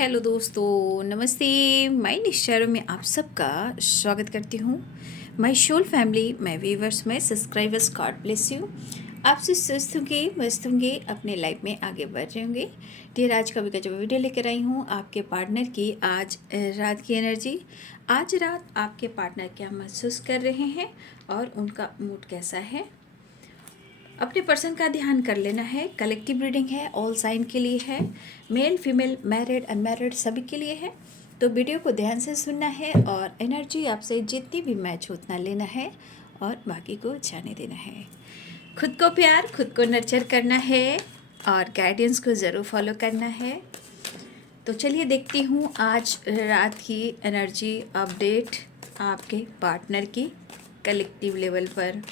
Hello दोस्तों, नमस्ते। मैं निश्चर में आप सबका स्वागत करती हूँ। My soul family, my viewers, my subscribers, God bless you. आपसे स्वस्थ होंगे, मस्त होंगे, अपने लाइफ में आगे बढ़ रहे होंगे। डियर, आज का जो वीडियो लेकर आई हूँ आपके पार्टनर की आज रात की एनर्जी। आज रात आपके पार्टनर क्या महसूस कर रहे हैं और उनका मूड कैसा है, अपने पर्सन का ध्यान कर लेना है। कलेक्टिव रीडिंग है, ऑल साइन के लिए है, मेल फीमेल, मैरिड अनमैरिड सभी के लिए है। तो वीडियो को ध्यान से सुनना है और एनर्जी आपसे जितनी भी मैच हो उतना लेना है और बाकी को जाने देना है। खुद को प्यार, खुद को नर्चर करना है और गाइडेंस को ज़रूर फॉलो करना है। तो चलिए देखती हूँ आज रात की एनर्जी अपडेट आपके पार्टनर की कलेक्टिव लेवल पर।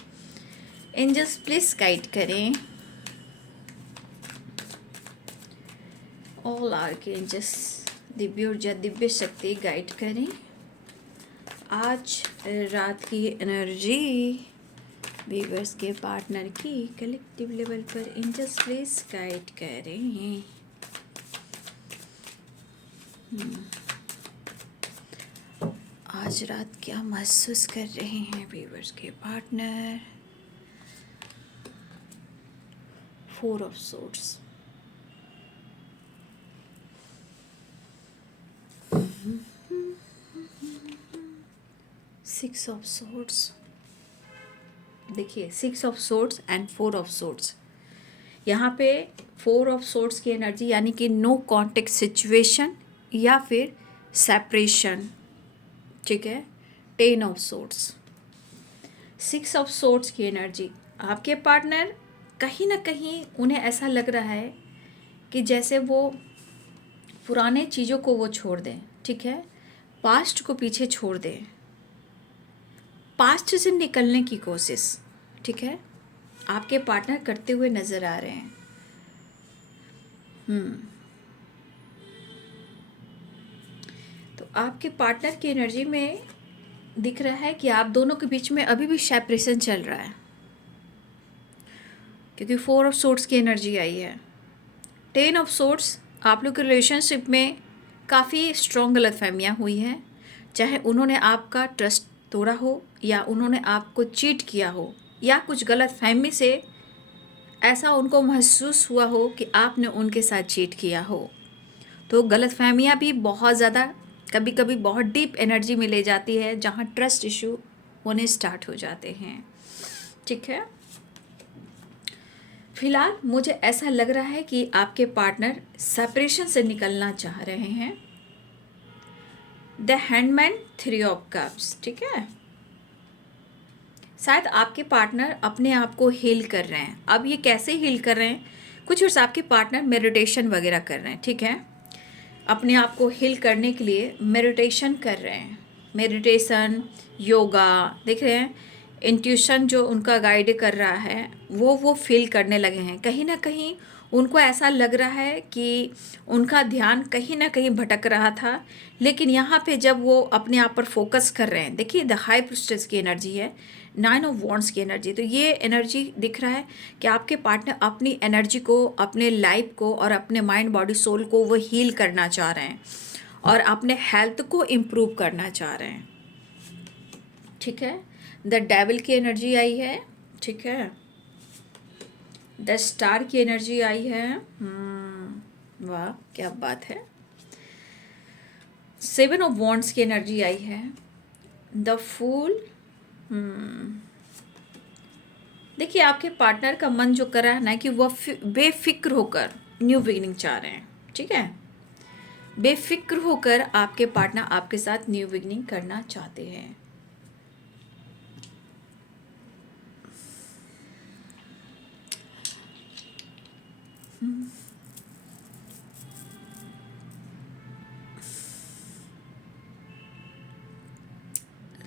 एंजल्स प्लीज गाइड करें, ऑल आर्कएंजल्स, दिव्य ऊर्जा, दिव्य शक्ति गाइड करें आज रात की एनर्जी व्यूअर्स के पार्टनर की कलेक्टिव लेवल पर। एंजल्स प्लीज गाइड करें। आज रात क्या महसूस कर रहे हैं व्यूअर्स के partner. 4 of swords, six of swords. देखिए, 6 of swords and 4 of swords. यहाँ पे 4 ऑफ सोर्ड्स की एनर्जी यानी कि नो कॉन्टेक्ट सिचुएशन या फिर सेपरेशन, ठीक है। 10 ऑफ सोर्ड्स, 6 ऑफ सोर्ड्स की एनर्जी। आपके पार्टनर कहीं ना कहीं उन्हें ऐसा लग रहा है कि जैसे वो पुराने चीज़ों को वो छोड़ दें, ठीक है, पास्ट को पीछे छोड़ दें, पास्ट से निकलने की कोशिश, ठीक है, आपके पार्टनर करते हुए नज़र आ रहे हैं। तो आपके पार्टनर की एनर्जी में दिख रहा है कि आप दोनों के बीच में अभी भी सेपरेशन चल रहा है, क्योंकि 4 ऑफ सोर्ड्स की एनर्जी आई है। 10 ऑफ सोर्ड्स, आप लोग के रिलेशनशिप में काफ़ी स्ट्रॉन्ग गलतफहमियाँ हुई हैं, चाहे उन्होंने आपका ट्रस्ट तोड़ा हो या उन्होंने आपको चीट किया हो या कुछ गलतफहमी से ऐसा उनको महसूस हुआ हो कि आपने उनके साथ चीट किया हो। तो गलतफहमियाँ भी बहुत ज़्यादा, कभी कभी बहुत डीप एनर्जी में ले जाती है, जहाँ ट्रस्ट इशू होने स्टार्ट हो जाते हैं, ठीक है। फिलहाल मुझे ऐसा लग रहा है कि आपके पार्टनर सेपरेशन से निकलना चाह रहे हैं। द हैंडमैन, 3 ऑफ कप्स, ठीक है। शायद आपके पार्टनर अपने आप को हील कर रहे हैं। अब ये कैसे हील कर रहे हैं, कुछ और आपके पार्टनर मेडिटेशन वगैरह कर रहे हैं, ठीक है। अपने आप को हील करने के लिए मेडिटेशन कर रहे हैं। मेडिटेशन, योगा, देख रहे हैं, इंट्यूशन जो उनका गाइड कर रहा है वो फील करने लगे हैं। कहीं ना कहीं उनको ऐसा लग रहा है कि उनका ध्यान कहीं ना कहीं भटक रहा था, लेकिन यहाँ पे जब वो अपने आप पर फोकस कर रहे हैं, देखिए द हाई प्रिस्टेस की एनर्जी है, 9 ऑफ वॉन्ड्स की एनर्जी। तो ये एनर्जी दिख रहा है कि आपके पार्टनर अपनी एनर्जी को, अपने लाइफ को और अपने माइंड बॉडी सोल को वो हील करना चाह रहे हैं और अपने हेल्थ को इम्प्रूव करना चाह रहे हैं, ठीक है। द डेविल की एनर्जी आई है, ठीक है। द स्टार की एनर्जी आई है। वाह, क्या बात है। 7 ऑफ वॉन्ड्स की एनर्जी आई है। The fool. देखिए, आपके पार्टनर का मन जो कर रहा है ना कि वह बेफिक्र होकर न्यू बिगिनिंग चाह रहे हैं, ठीक है। बेफिक्र होकर आपके पार्टनर आपके साथ न्यू बिगिनिंग करना चाहते हैं।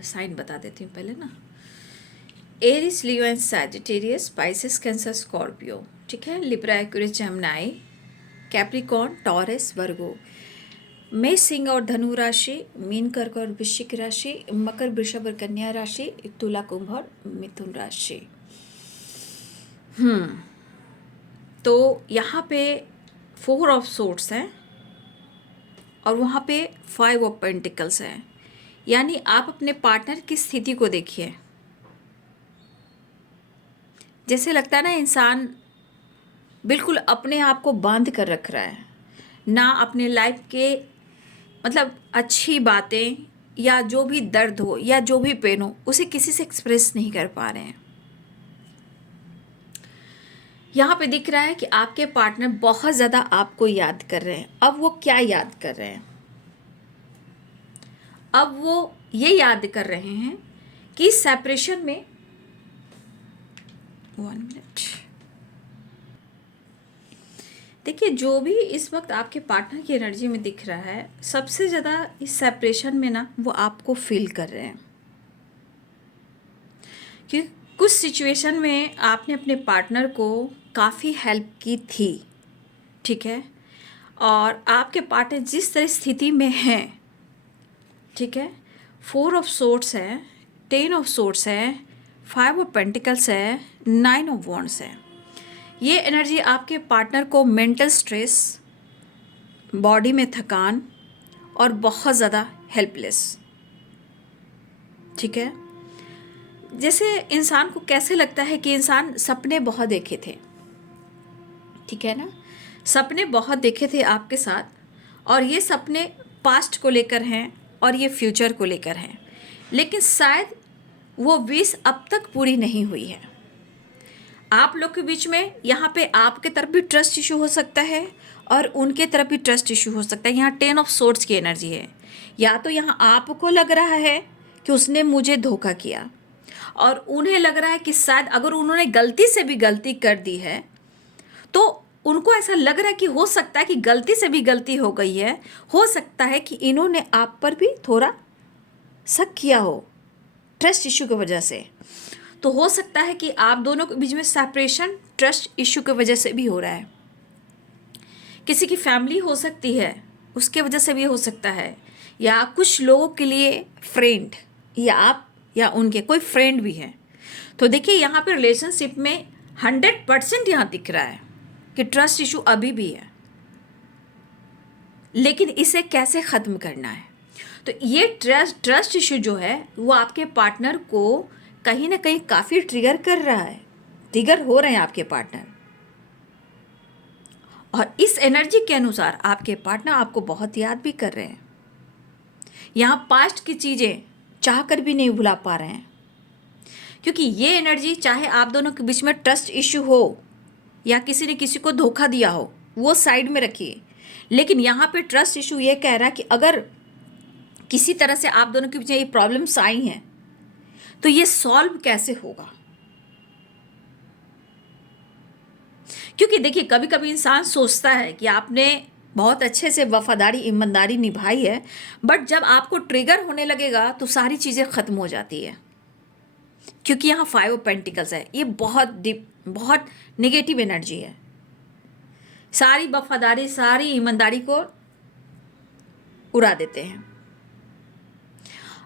साइन बता देती हूँ पहले ना। Aries, Leo and Sagittarius, Pisces, Cancer, Scorpio, ठीक है। Libra, Aquarius, Gemini, Capricorn, Taurus, Virgo. मेष, सिंह और धनु राशि, मीन, कर्क और वृश्चिक राशि, मकर, वृषभ और कन्या राशि, तुला, कुंभ और मिथुन राशि। तो यहाँ पे 4 ऑफ सोर्ड्स हैं, और वहाँ पे 5 ऑफ पेंटिकल्स है। यानी आप अपने पार्टनर की स्थिति को देखिए, जैसे लगता है ना इंसान बिल्कुल अपने आप को बांध कर रख रहा है, ना अपने लाइफ के मतलब अच्छी बातें या जो भी दर्द हो या जो भी पेन हो उसे किसी से एक्सप्रेस नहीं कर पा रहे हैं। यहाँ पे दिख रहा है कि आपके पार्टनर बहुत ज़्यादा आपको याद कर रहे हैं। अब वो क्या याद कर रहे हैं? अब वो ये याद कर रहे हैं कि सेपरेशन में 1 मिनट, देखिए जो भी इस वक्त आपके पार्टनर की एनर्जी में दिख रहा है, सबसे ज़्यादा इस सेपरेशन में ना वो आपको फील कर रहे हैं। क्योंकि कुछ सिचुएशन में आपने अपने पार्टनर को काफ़ी हेल्प की थी, ठीक है, और आपके पार्टनर जिस तरह स्थिति में हैं, ठीक है, 4 ऑफ सोर्ड्स है, 10 ऑफ सोर्ड्स है, 5 ऑफ पेंटिकल्स है, 9 ऑफ वॉन्ड्स है। ये एनर्जी आपके पार्टनर को मेंटल स्ट्रेस, बॉडी में थकान और बहुत ज़्यादा हेल्पलेस, ठीक है। जैसे इंसान को कैसे लगता है कि इंसान सपने बहुत देखे थे, ठीक है ना, सपने बहुत देखे थे आपके साथ, और ये सपने पास्ट को लेकर हैं और ये फ्यूचर को लेकर हैं, लेकिन शायद वो विश अब तक पूरी नहीं हुई है। आप लोग के बीच में यहाँ पे आपके तरफ भी ट्रस्ट इशू हो सकता है और उनके तरफ भी ट्रस्ट इशू हो सकता है। यहाँ 10 ऑफ सोर्ड्स की एनर्जी है। या तो यहाँ आपको लग रहा है कि उसने मुझे धोखा किया, और उन्हें लग रहा है कि शायद अगर उन्होंने गलती से भी गलती कर दी है तो उनको ऐसा लग रहा है कि हो सकता है कि गलती से भी गलती हो गई है, हो सकता है कि इन्होंने आप पर भी थोड़ा शक किया हो ट्रस्ट इशू की वजह से। तो हो सकता है कि आप दोनों के बीच में सेपरेशन ट्रस्ट इशू की वजह से भी हो रहा है। किसी की फैमिली हो सकती है, उसके वजह से भी हो सकता है, या कुछ लोगों के लिए फ्रेंड, या आप या उनके कोई फ्रेंड भी है। तो देखिए यहाँ पे रिलेशनशिप में 100% यहाँ दिख रहा है कि ट्रस्ट इशू अभी भी है, लेकिन इसे कैसे ख़त्म करना है। तो ये ट्रस्ट इशू जो है वो आपके पार्टनर को कहीं ना कहीं काफ़ी ट्रिगर कर रहा है, ट्रिगर हो रहे हैं आपके पार्टनर, और इस एनर्जी के अनुसार आपके पार्टनर आपको बहुत याद भी कर रहे हैं। यहाँ पास्ट की चीज़ें चाह कर भी नहीं भुला पा रहे हैं, क्योंकि ये एनर्जी चाहे आप दोनों के बीच में ट्रस्ट इशू हो या किसी ने किसी को धोखा दिया हो, वो साइड में रखिए, लेकिन यहाँ पे ट्रस्ट इशू ये कह रहा है कि अगर किसी तरह से आप दोनों के बीच में ये प्रॉब्लम्स आई हैं तो ये सॉल्व कैसे होगा। क्योंकि देखिए कभी कभी इंसान सोचता है कि आपने बहुत अच्छे से वफादारी ईमानदारी निभाई है, बट जब आपको ट्रिगर होने लगेगा तो सारी चीज़ें ख़त्म हो जाती है। क्योंकि यहाँ 5 ऑफ पेंटिकल्स है, ये बहुत डीप, बहुत नेगेटिव एनर्जी है। सारी वफादारी, सारी ईमानदारी को उड़ा देते हैं।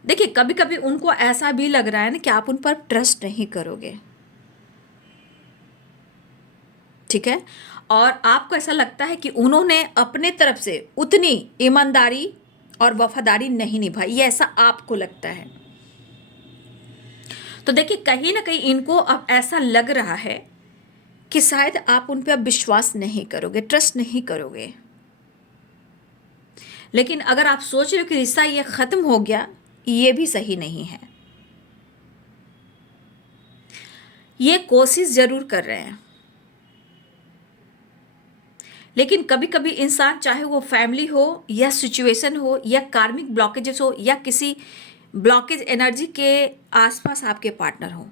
देखिए कभी कभी उनको ऐसा भी लग रहा है ना कि आप उन पर ट्रस्ट नहीं करोगे, ठीक है, और आपको ऐसा लगता है कि उन्होंने अपने तरफ से उतनी ईमानदारी और वफादारी नहीं निभाई, ये ऐसा आपको लगता है। तो देखिए कहीं ना कहीं इनको अब ऐसा लग रहा है कि शायद आप उन पर अब विश्वास नहीं करोगे, ट्रस्ट नहीं करोगे। लेकिन अगर आप सोच रहे हो कि रिश्ता ये ख़त्म हो गया, ये भी सही नहीं है। ये कोशिश ज़रूर कर रहे हैं, लेकिन कभी कभी इंसान, चाहे वो फैमिली हो या सिचुएशन हो या कार्मिक ब्लॉकेजेस हो या किसी ब्लॉकेज एनर्जी के आसपास आपके पार्टनर हो,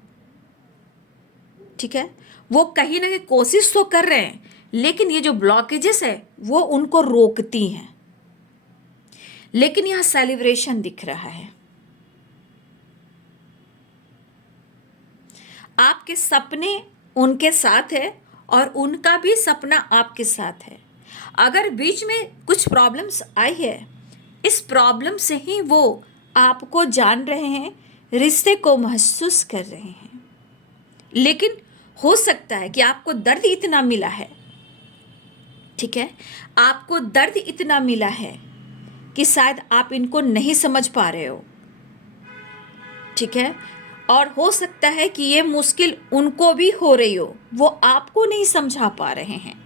ठीक है, वो कहीं ना कहीं कोशिश तो कर रहे हैं, लेकिन ये जो ब्लॉकेजेस है वो उनको रोकती हैं। लेकिन यहाँ सेलिब्रेशन दिख रहा है, आपके सपने उनके साथ है और उनका भी सपना आपके साथ है। अगर बीच में कुछ प्रॉब्लम्स आई है, इस प्रॉब्लम से ही वो आपको जान रहे हैं, रिश्ते को महसूस कर रहे हैं। लेकिन हो सकता है कि आपको दर्द इतना मिला है, ठीक है, आपको दर्द इतना मिला है कि शायद आप इनको नहीं समझ पा रहे हो, ठीक है। और हो सकता है कि ये मुश्किल उनको भी हो रही हो, वो आपको नहीं समझा पा रहे हैं।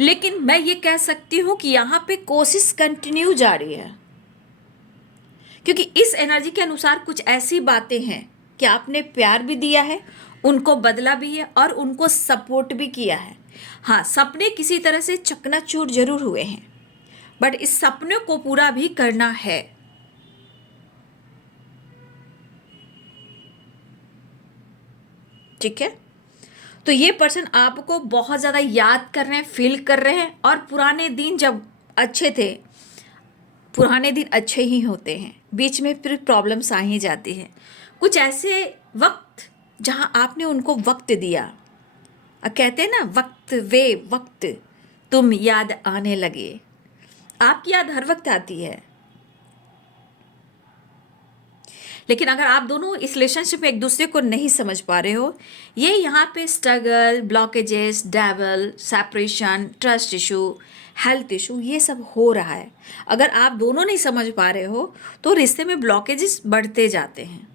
लेकिन मैं ये कह सकती हूं कि यहां पे कोशिश कंटिन्यू जारी है, क्योंकि इस एनर्जी के अनुसार कुछ ऐसी बातें हैं कि आपने प्यार भी दिया है, उनको बदला भी है और उनको सपोर्ट भी किया है। हाँ, सपने किसी तरह से चकनाचूर जरूर हुए हैं, बट इस सपने को पूरा भी करना है। ठीक है, तो ये पर्सन आपको बहुत ज़्यादा याद कर रहे हैं, फील कर रहे हैं, और पुराने दिन जब अच्छे थे, पुराने दिन अच्छे ही होते हैं, बीच में फिर प्रॉब्लम्स आ ही जाती है। कुछ ऐसे वक्त जहां आपने उनको वक्त दिया, कहते हैं ना, वक्त वे वक्त तुम याद आने लगे। आपकी याद हर वक्त आती है, लेकिन अगर आप दोनों इस रिलेशनशिप में एक दूसरे को नहीं समझ पा रहे हो, ये यहाँ पे struggle, blockages, devil, separation, trust issue, health issue, ये सब हो रहा है। अगर आप दोनों नहीं समझ पा रहे हो तो रिश्ते में ब्लॉकेजेस बढ़ते जाते हैं।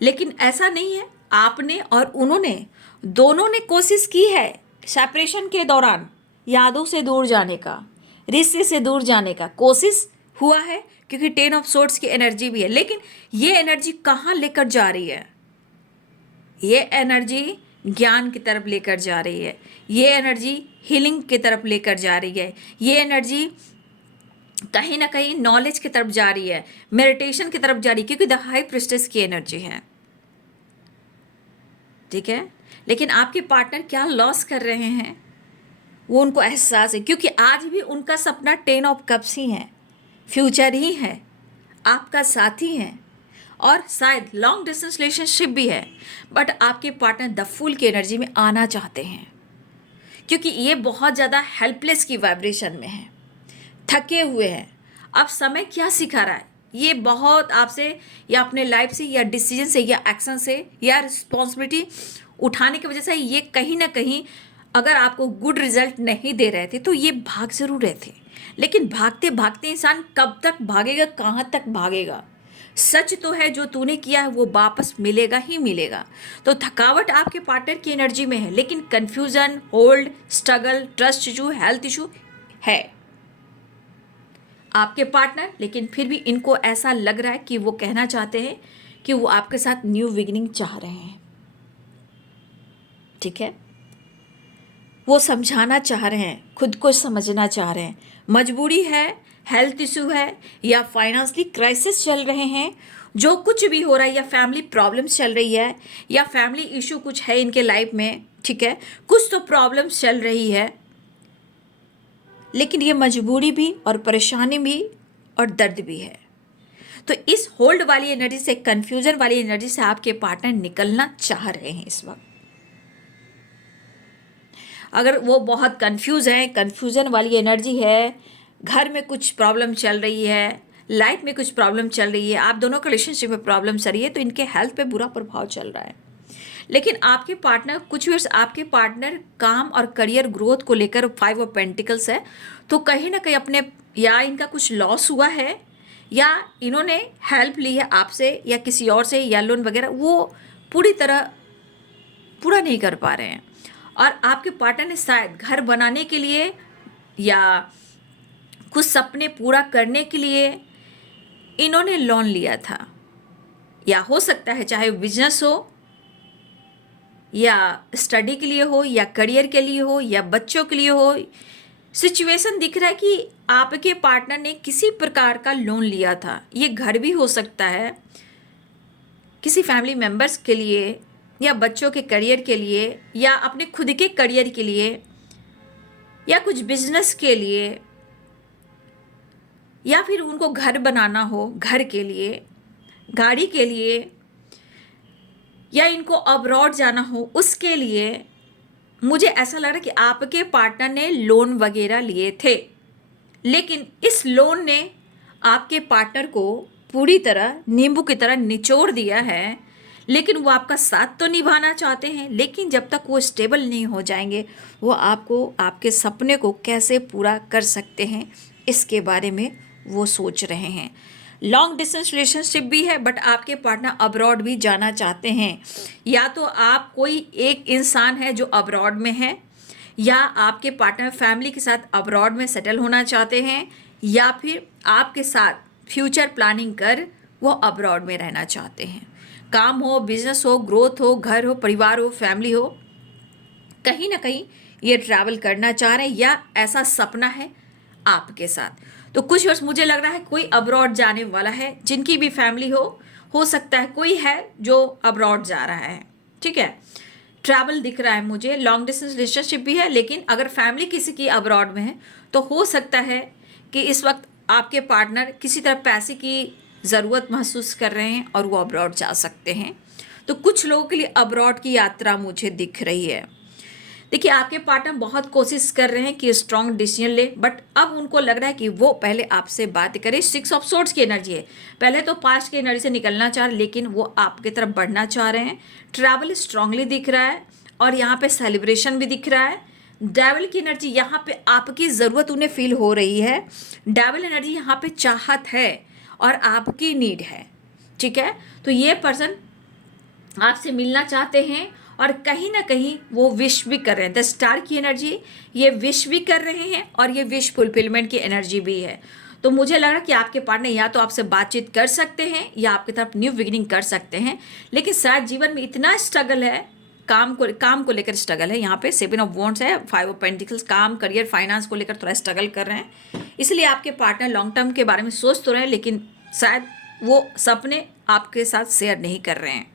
लेकिन ऐसा नहीं है, आपने और उन्होंने दोनों ने कोशिश की है सेपरेशन के दौरान यादों से दूर जाने का, रिश्ते से दूर जाने का कोशिश हुआ है, क्योंकि 10 ऑफ सोर्ड्स की एनर्जी भी है। लेकिन ये एनर्जी कहाँ लेकर जा रही है? ये एनर्जी ज्ञान की तरफ लेकर जा रही है, ये एनर्जी हीलिंग की तरफ लेकर जा रही है, ये एनर्जी कहीं ना कहीं नॉलेज की तरफ जा रही है, मेडिटेशन की तरफ जा रही है, क्योंकि द हाई प्रिस्टेस की एनर्जी है। ठीक है, लेकिन आपके पार्टनर क्या लॉस कर रहे हैं वो उनको एहसास है, क्योंकि आज भी उनका सपना 10 ऑफ कप्स ही है, फ्यूचर ही है, आपका साथी है, और शायद लॉन्ग डिस्टेंस रिलेशनशिप भी है। बट आपके पार्टनर द फूल की एनर्जी में आना चाहते हैं, क्योंकि ये बहुत ज़्यादा हेल्पलेस की वाइब्रेशन में है, थके हुए हैं। अब समय क्या सिखा रहा है, ये बहुत आपसे या अपने लाइफ से या डिसीजन से या एक्शन से या रिस्पॉन्सिबिलिटी उठाने की वजह से ये कहीं ना कहीं अगर आपको गुड रिजल्ट नहीं दे रहे थे तो ये भाग जरूर रहे थे। लेकिन भागते भागते इंसान कब तक भागेगा, कहाँ तक भागेगा? सच तो है जो तूने किया है वो वापस मिलेगा ही मिलेगा। तो थकावट आपके पार्टनर की एनर्जी में है, लेकिन confusion, hold, struggle, trust issue, health issue है आपके पार्टनर। लेकिन फिर भी इनको ऐसा लग रहा है कि वो कहना चाहते हैं कि वो आपके साथ न्यू बिगिनिंग चाह रहे हैं। ठीक है, वो समझाना चाह रहे हैं, खुद को समझना चाह रहे हैं। मजबूरी है, हेल्थ इशू है, या फाइनेंशियली क्राइसिस चल रहे हैं, जो कुछ भी हो रहा है, या फैमिली प्रॉब्लम्स चल रही है, या फैमिली इशू कुछ है इनके लाइफ में। ठीक है, कुछ तो प्रॉब्लम्स चल रही है, लेकिन ये मजबूरी भी और परेशानी भी और दर्द भी है। तो इस होल्ड वाली एनर्जी से, कंफ्यूजन वाली एनर्जी से आपके पार्टनर निकलना चाह रहे हैं इस वक्त। अगर वो बहुत कंफ्यूज है, कंफ्यूजन वाली एनर्जी है, घर में कुछ प्रॉब्लम चल रही है, लाइफ में कुछ प्रॉब्लम चल रही है, आप दोनों के रिलेशनशिप में प्रॉब्लम चल रही है, तो इनके हेल्थ पे बुरा प्रभाव चल रहा है। लेकिन आपके पार्टनर कुछ वर्ष, आपके पार्टनर काम और करियर ग्रोथ को लेकर 5 ऑफ पेंटिकल्स है, तो कहीं ना कहीं अपने, या इनका कुछ लॉस हुआ है, या इन्होंने हेल्प ली है आपसे या किसी और से, या लोन वगैरह वो पूरी तरह पूरा नहीं कर पा रहे हैं। और आपके पार्टनर ने शायद घर बनाने के लिए या कुछ सपने पूरा करने के लिए इन्होंने लोन लिया था, या हो सकता है चाहे बिजनेस हो, या स्टडी के लिए हो, या करियर के लिए हो, या बच्चों के लिए हो। सिचुएशन दिख रहा है कि आपके पार्टनर ने किसी प्रकार का लोन लिया था। ये घर भी हो सकता है, किसी फैमिली मेम्बर्स के लिए, या बच्चों के करियर के लिए, या अपने खुद के करियर के लिए, या कुछ बिजनेस के लिए, या फिर उनको घर बनाना हो, घर के लिए, गाड़ी के लिए, या इनको अब्रॉड जाना हो उसके लिए। मुझे ऐसा लग रहा है कि आपके पार्टनर ने लोन वगैरह लिए थे, लेकिन इस लोन ने आपके पार्टनर को पूरी तरह नींबू की तरह निचोड़ दिया है। लेकिन वो आपका साथ तो निभाना चाहते हैं, लेकिन जब तक वो स्टेबल नहीं हो जाएंगे वो आपको आपके सपने को कैसे पूरा कर सकते हैं इसके बारे में वो सोच रहे हैं। लॉन्ग डिस्टेंस रिलेशनशिप भी है, बट आपके पार्टनर अब्रॉड भी जाना चाहते हैं। या तो आप कोई एक इंसान है जो अब्रॉड में है, या आपके पार्टनर फैमिली के साथ अब्रॉड में सेटल होना चाहते हैं, या फिर आपके साथ फ्यूचर प्लानिंग कर वो अब्रॉड में रहना चाहते हैं। काम हो, बिजनेस हो, ग्रोथ हो, घर हो, परिवार हो, फैमिली हो, कहीं ना कहीं ये ट्रैवल करना चाह रहे हैं या ऐसा सपना है आपके साथ। तो कुछ वर्ष मुझे लग रहा है कोई अब्रॉड जाने वाला है, जिनकी भी फैमिली हो सकता है कोई है जो अब्रॉड जा रहा है, ठीक है। ट्रैवल दिख रहा है मुझे, लॉन्ग डिस्टेंस रिलेशनशिप भी है, लेकिन अगर फैमिली किसी की अब्रॉड में है तो हो सकता है कि इस वक्त आपके पार्टनर किसी तरह पैसे की ज़रूरत महसूस कर रहे हैं और वो अब्रॉड जा सकते हैं। तो कुछ लोगों के लिए अब्रॉड की यात्रा मुझे दिख रही है। देखिए, आपके पार्टनर बहुत कोशिश कर रहे हैं कि स्ट्रॉन्ग डिसीजन ले, बट अब उनको लग रहा है कि वो पहले आपसे बात करें। 6 ऑफ सोर्ड्स की एनर्जी है, पहले तो पास्ट की एनर्जी से निकलना चाह रहे हैं, लेकिन वो आपकी तरफ बढ़ना चाह रहे हैं। ट्रैवल स्ट्रांगली दिख रहा है और यहाँ पे सेलिब्रेशन भी दिख रहा है। डेविल की एनर्जी यहाँ पे आपकी ज़रूरत उन्हें फील हो रही है। डेविल एनर्जी यहाँ पे चाहत है और आपकी नीड है, ठीक है। तो ये पर्सन आपसे मिलना चाहते हैं और कहीं ना कहीं वो विश भी कर रहे हैं। द स्टार की एनर्जी, ये विश भी कर रहे हैं और ये विश फुलफिलमेंट की एनर्जी भी है। तो मुझे लग रहा है कि आपके पार्टनर या तो आपसे बातचीत कर सकते हैं या आपकी तरफ न्यू बिगिनिंग कर सकते हैं, लेकिन शायद जीवन में इतना स्ट्रगल है, काम को लेकर स्ट्रगल है। यहाँ पे 7 ऑफ वॉन्ड्स है, 5 ऑफ पेंटिकल्स, काम, करियर, फाइनेंस को लेकर थोड़ा स्ट्रगल कर रहे हैं। इसलिए आपके पार्टनर लॉन्ग टर्म के बारे में सोच तो रहे हैं, लेकिन शायद वो सपने आपके साथ शेयर नहीं कर रहे हैं।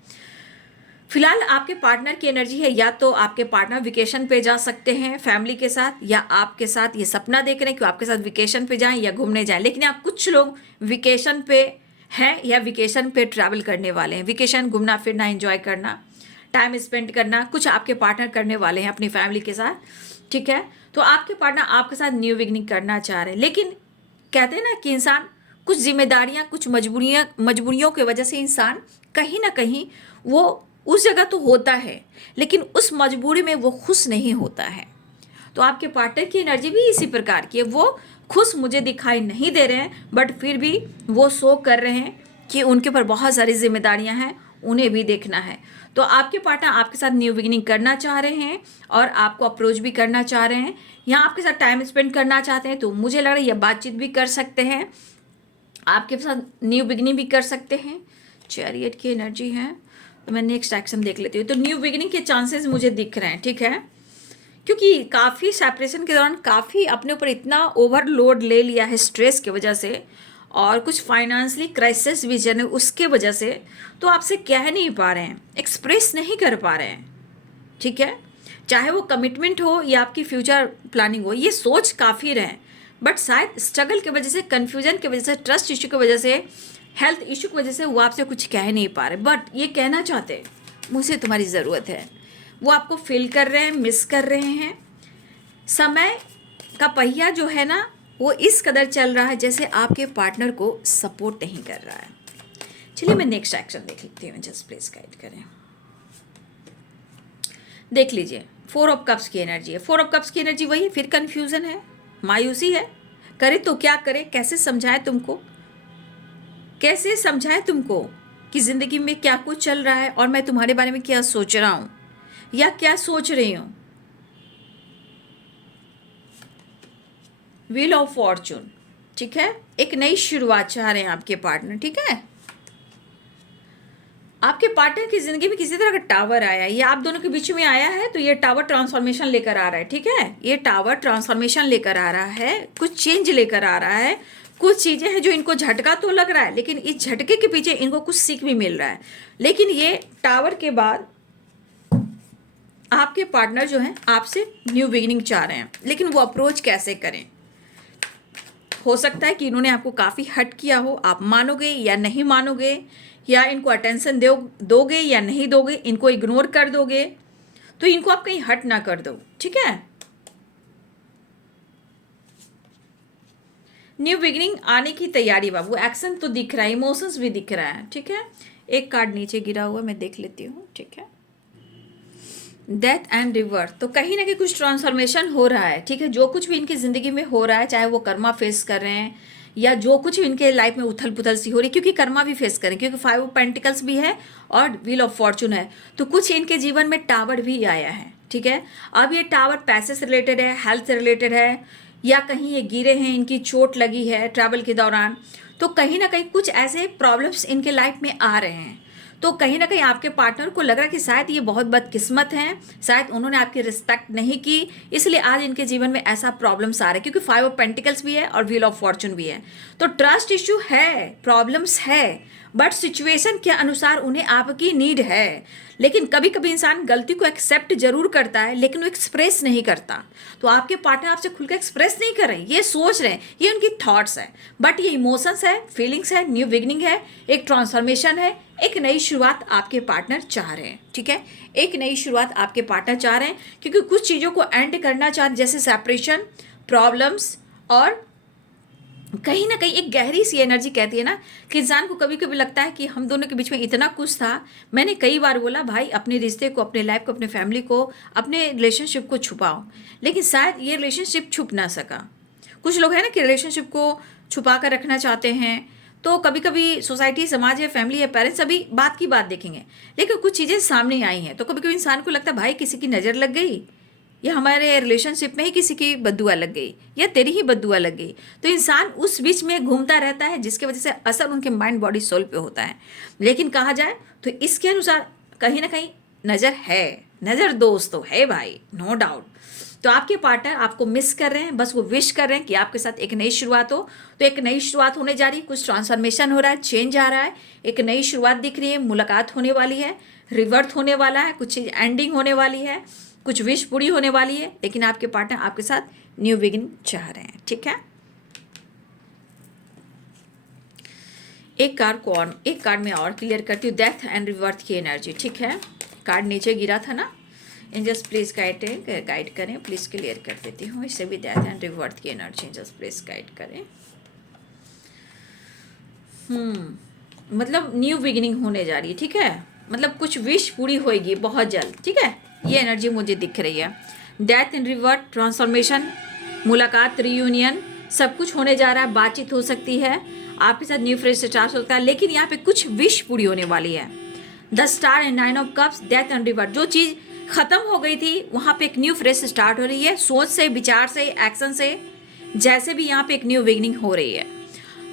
फिलहाल आपके पार्टनर की एनर्जी है, या तो आपके पार्टनर विकेशन पे जा सकते हैं फैमिली के साथ, या आपके साथ ये सपना देख रहे हैं कि आपके साथ विकेशन पे जाएं या घूमने जाएं। लेकिन आप कुछ लोग विकेशन पे हैं या विकेशन पे ट्रैवल करने वाले हैं। विकेशन घूमना फिरना, एंजॉय करना, टाइम स्पेंड करना, कुछ आपके पार्टनर करने वाले हैं अपनी फैमिली के साथ, ठीक है। तो आपके पार्टनर आपके साथ न्यू बिगिनिंग करना चाह रहे हैं, लेकिन कहते हैं ना कि इंसान कुछ जिम्मेदारियां, कुछ मजबूरियों की वजह से इंसान कहीं ना कहीं वो उस जगह तो होता है, लेकिन उस मजबूरी में वो खुश नहीं होता है। तो आपके पार्टनर की एनर्जी भी इसी प्रकार की है। वो खुश मुझे दिखाई नहीं दे रहे हैं, बट फिर भी वो शो कर रहे हैं कि उनके ऊपर बहुत सारी जिम्मेदारियां हैं, उन्हें भी देखना है। तो आपके पार्टनर आपके साथ न्यू बिगिनिंग करना चाह रहे हैं और आपको अप्रोच भी करना चाह रहे हैं, यहाँ आपके साथ टाइम स्पेंड करना चाहते हैं। तो मुझे लग रहा है ये बातचीत भी कर सकते हैं, आपके साथ न्यू बिगिनिंग भी कर सकते हैं। चैरियट की एनर्जी है, तो मैं नेक्स्ट एक्शन देख लेती हूँ। तो न्यू बिगिनिंग के चांसेस मुझे दिख रहे हैं, ठीक है, क्योंकि काफ़ी सेपरेशन के दौरान काफ़ी अपने ऊपर इतना ओवरलोड ले लिया है स्ट्रेस की वजह से, और कुछ फाइनेंशियली क्राइसिस भी जने उसके वजह से, तो आपसे कह नहीं पा रहे हैं, एक्सप्रेस नहीं कर पा रहे हैं, ठीक है। चाहे वो कमिटमेंट हो या आपकी फ्यूचर प्लानिंग हो, ये सोच काफ़ी रहे, बट शायद स्ट्रगल की वजह से, कन्फ्यूजन की वजह से, ट्रस्ट इशू की वजह से, हेल्थ इशू की वजह से वो आपसे कुछ कह नहीं पा रहे, बट ये कहना चाहते मुझे तुम्हारी ज़रूरत है। वो आपको फील कर रहे हैं, मिस कर रहे हैं। समय का पहिया जो है ना, वो इस कदर चल रहा है जैसे आपके पार्टनर को सपोर्ट नहीं कर रहा है। चलिए मैं नेक्स्ट एक्शन देख लेती हूँ, जस्ट प्लीज गाइड करें। देख लीजिए, 4 ऑफ कप्स की एनर्जी है। 4 ऑफ कप्स की एनर्जी वही है, फिर कन्फ्यूजन है, मायूसी है, करे तो क्या करे, कैसे समझाए तुमको, कैसे समझाए तुमको कि ज़िंदगी में क्या कुछ चल रहा है और मैं तुम्हारे बारे में क्या सोच रहा हूँ या क्या सोच रही हूँ। व्हील ऑफ फॉर्चून, ठीक है, एक नई शुरुआत चाह रहे हैं आपके पार्टनर, ठीक है। आपके पार्टनर की जिंदगी में किसी तरह का टावर आया है, ये आप दोनों के बीच में आया है, तो ये टावर ट्रांसफॉर्मेशन लेकर आ रहा है, ठीक है। ये टावर ट्रांसफॉर्मेशन लेकर आ रहा है, कुछ चेंज लेकर आ रहा है। कुछ चीज़ें हैं जो इनको झटका तो लग रहा है, लेकिन इस झटके के पीछे इनको कुछ सीख भी मिल रहा है। लेकिन ये टावर के बाद आपके पार्टनर जो हैं आपसे न्यू बिगिनिंग चाह रहे हैं, लेकिन वो अप्रोच कैसे करें। हो सकता है कि इन्होंने आपको काफ़ी हर्ट किया हो, आप मानोगे या नहीं मानोगे, या इनको अटेंशन दोगे या नहीं दोगे, इनको इग्नोर कर दोगे, तो इनको आप कहीं हर्ट ना कर दो, ठीक है। न्यू बिगिनिंग आने की तैयारी, बाबू एक्शन तो दिख रहा है, इमोशंस भी दिख रहा है, ठीक है। एक कार्ड नीचे गिरा हुआ मैं देख लेती हूँ, ठीक है। डेथ एंड रिवर्थ, तो कहीं ना कहीं कुछ ट्रांसफॉर्मेशन हो रहा है, ठीक है। जो कुछ भी इनकी ज़िंदगी में हो रहा है, चाहे वो कर्मा फेस कर रहे हैं या जो कुछ भी इनके लाइफ में उथल पुथल सी हो रही है, क्योंकि कर्मा भी फेस करें, क्योंकि 5 ऑफ पेंटिकल्स भी है और व्हील ऑफ फॉर्चून है। तो कुछ इनके जीवन में टावर भी आया है, ठीक है। अब ये टावर पैसे से रिलेटेड है, हेल्थ से रिलेटेड है, या कहीं ये गिरे हैं, इनकी चोट लगी है ट्रैवल के दौरान, तो कहीं ना कहीं कुछ ऐसे प्रॉब्लम्स इनके लाइफ में आ रहे हैं। तो कहीं ना कहीं आपके पार्टनर को लग रहा है कि शायद ये बहुत बदकिस्मत हैं, शायद उन्होंने आपकी रिस्पेक्ट नहीं की, इसलिए आज इनके जीवन में ऐसा प्रॉब्लम्स आ रहा है, क्योंकि 5 ऑफ पेंटिकल्स भी है और व्हील ऑफ फॉर्चून भी है। तो ट्रस्ट इश्यू है, प्रॉब्लम्स है, बट सिचुएशन के अनुसार उन्हें आपकी नीड है। लेकिन कभी कभी इंसान गलती को एक्सेप्ट जरूर करता है, लेकिन वो एक्सप्रेस नहीं करता। तो आपके पार्टनर आपसे खुलकर एक्सप्रेस नहीं कर रहे हैं, ये सोच रहे हैं, ये उनकी थॉट्स है, बट ये इमोशंस है, फीलिंग्स है, न्यू बिगनिंग है, एक ट्रांसफॉर्मेशन है, एक नई शुरुआत आपके पार्टनर चाह रहे हैं, ठीक है। एक नई शुरुआत आपके पार्टनर चाह रहे हैं, क्योंकि कुछ चीज़ों को एंड करना चाहते, जैसे सेपरेशन, प्रॉब्लम्स, और कहीं ना कहीं एक गहरी सी एनर्जी कहती है ना कि इंसान को कभी कभी लगता है कि हम दोनों के बीच में इतना कुछ था। मैंने कई बार बोला भाई अपने रिश्ते को, अपने लाइफ को, अपने फैमिली को, अपने रिलेशनशिप को छुपाओ, लेकिन शायद ये रिलेशनशिप छुप ना सका। कुछ लोग हैं ना कि रिलेशनशिप को छुपा कर रखना चाहते हैं, तो कभी कभी सोसाइटी, समाज है, फैमिली है, पेरेंट्स सभी बात की बात देखेंगे, लेकिन कुछ चीज़ें सामने आई हैं, तो कभी कभी इंसान को लगता है भाई किसी की नज़र लग गई, या हमारे रिलेशनशिप में ही किसी की बद्दुआ लग गई, या तेरी ही बद्दुआ लग गई। तो इंसान उस बीच में घूमता रहता है, जिसकी वजह से असर उनके माइंड, बॉडी, सोल पे होता है। लेकिन कहा जाए तो इसके अनुसार कहीं ना कहीं नज़र है, नज़र दोस्त तो है भाई, नो डाउट। तो आपके पार्टनर आपको मिस कर रहे हैं, बस वो विश कर रहे हैं कि आपके साथ एक नई शुरुआत हो। तो एक नई शुरुआत होने जा रही है, कुछ ट्रांसफॉर्मेशन हो रहा है, चेंज आ रहा है, एक नई शुरुआत दिख रही है, मुलाकात होने वाली है, रिवर्थ होने वाला है, कुछ चीज़ एंडिंग होने वाली है, कुछ विश पूरी होने वाली है, लेकिन आपके पार्टनर आपके साथ न्यू बिगिनिंग चाह रहे हैं, ठीक है। एक कार्ड में और क्लियर करती हूँ, डेथ एंड रिवर्थ की एनर्जी, ठीक है। कार्ड नीचे गिरा था ना, एंजल्स प्लीज गाइड करें, प्लीज क्लियर कर देती हूँ इससे भी। डेथ एंड रिवर्थ की एनर्जी एंजल्स प्लीज गाइड करें। मतलब न्यू बिगिनिंग होने जा रही है, ठीक है। मतलब कुछ विश पूरी होगी बहुत जल्द, ठीक है। ये एनर्जी मुझे दिख रही है। डेथ एंड रिवर्थ, ट्रांसफॉर्मेशन, मुलाकात, रियूनियन, सब कुछ होने जा रहा है, बातचीत हो सकती है, आपके साथ न्यू फ्रेश स्टार्ट होता है, लेकिन यहाँ पे कुछ विश पूरी होने वाली है। The star and 9 of cups, death and रिवर्थ, जो चीज़ खत्म हो गई थी वहाँ पे एक न्यू फ्रेश स्टार्ट हो रही है, सोच से, विचार से, एक्शन से, जैसे भी यहाँ पे एक न्यू बिगिनिंग हो रही है।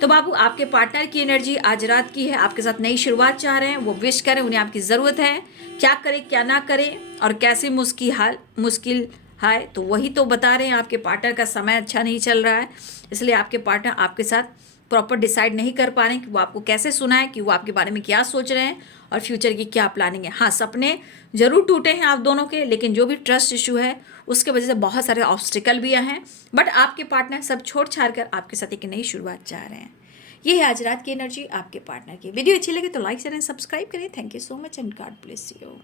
तो बाबू आपके पार्टनर की एनर्जी आज रात की है, आपके साथ नई शुरुआत चाह रहे हैं, वो विश करें, उन्हें आपकी ज़रूरत है, क्या करें क्या ना करें और कैसे मुश्किल है, तो वही तो बता रहे हैं। आपके पार्टनर का समय अच्छा नहीं चल रहा है, इसलिए आपके पार्टनर आपके साथ प्रॉपर डिसाइड नहीं कर पा रहे हैं कि वो आपको कैसे सुनाए, कि वो आपके बारे में क्या सोच रहे हैं और फ्यूचर की क्या प्लानिंग है। हाँ, सपने जरूर टूटे हैं आप दोनों के, लेकिन जो भी ट्रस्ट इशू है उसके वजह से बहुत सारे ऑब्स्टिकल भी हैं, बट आपके पार्टनर सब छोड़ छाड़ कर आपके साथ एक नई शुरुआत चाह रहे हैं। ये है आज रात की एनर्जी आपके पार्टनर की। वीडियो अच्छी लगे तो लाइक शेयर एंड सब्सक्राइब करें। Thank you so much and God bless you.